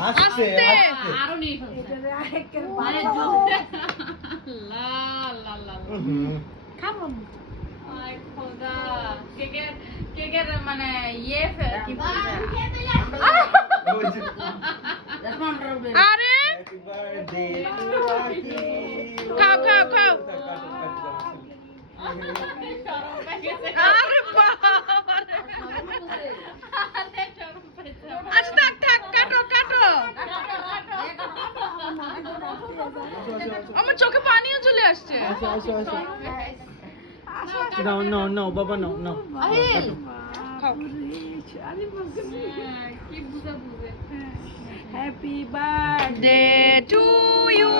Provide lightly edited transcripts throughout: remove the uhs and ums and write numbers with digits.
আস্তে আরো নেই ফেলছে মানে লা লা লা খাবো আয় খোদা কেকের মানে ইয়ে কি বলছে আরে খাও খাও খাও আরে বাবা আচ্ছা থাক থাক কাটো কাটো আমার চোখে পানিও চলে আসছে নাও নাও নাও বাবা নাও নাও খাও কি বুঝে বুঝে happy birthday Day to you.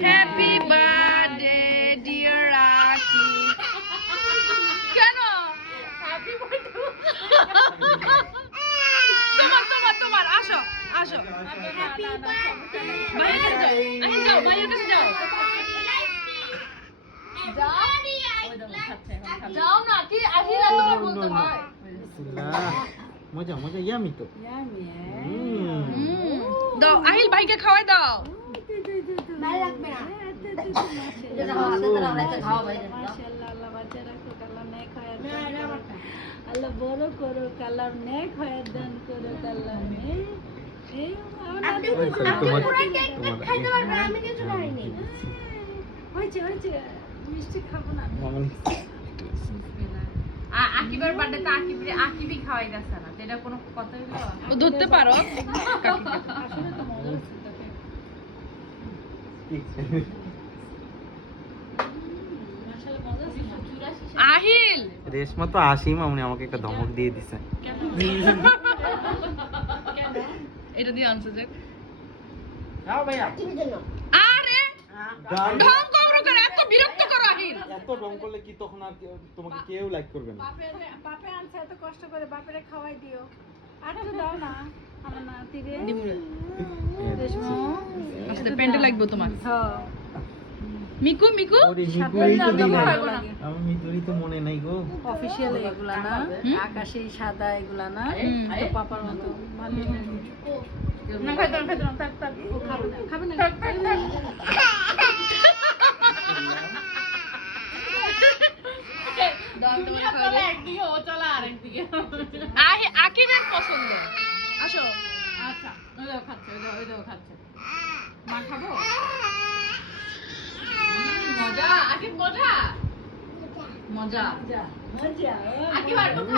Happy birthday, dear Aki. কেন? তোমার আসো আসো ভাইয়ের কাছে যাও আহিল যাও ভাইয়ের কাছে যাও যাও না কি আহিল তোমার বলতে হয় মজা মজা ইয়ামি তো দাও আহিল ভাইকে খাওয়াই দাও ভালো লাগবে না আল্লাহ বড় করো কালাম নেক হয় দান করো কালাম হয়েছে মিষ্টি খাবো না আকিবের বার্থডে তো আকিবই খাওয়াই যাচ্ছে না এটা কোনো কথা হইলো ও ধরতে পারো আসলে তো মজা হচ্ছে তোকে আহিল রেশমা তো আসি মামনি আমাকে একটা ধমক দিয়ে দিছে এটা দিয়ে আনছে যাক যাও ভাইয়া আরে ঢং করো কেন এত বিরক্ত করো আহিল এত ঢং করলে কি তখন আর তোমাকে কেউ লাইক করবে না বাপে আনছে এত কষ্ট করে বাপেরে খাওয়াই দিও আর তো দাও না আমার নাতিরে রেশমা আচ্ছা প্যান্টে লাগবে তোমার হ্যাঁ মিকু মিকু ওরে মিতুরি তো দিই না আমি মিতুরি তো মনে নাই গো অফিশিয়াল এগুলা না আকাশী সাদা এগুলা না তো পাপার মতো ভালো না খাইতো না থাক থাক খাবে না তুমি চলে একদিকে ও চলে আরেকদিকে আকিবের পছন্দ আসো আচ্ছা ওইটাও খাচ্ছে ওইটাও খাচ্ছে মা খাবো মজা আকিব মজা মজা মজা আকিব আর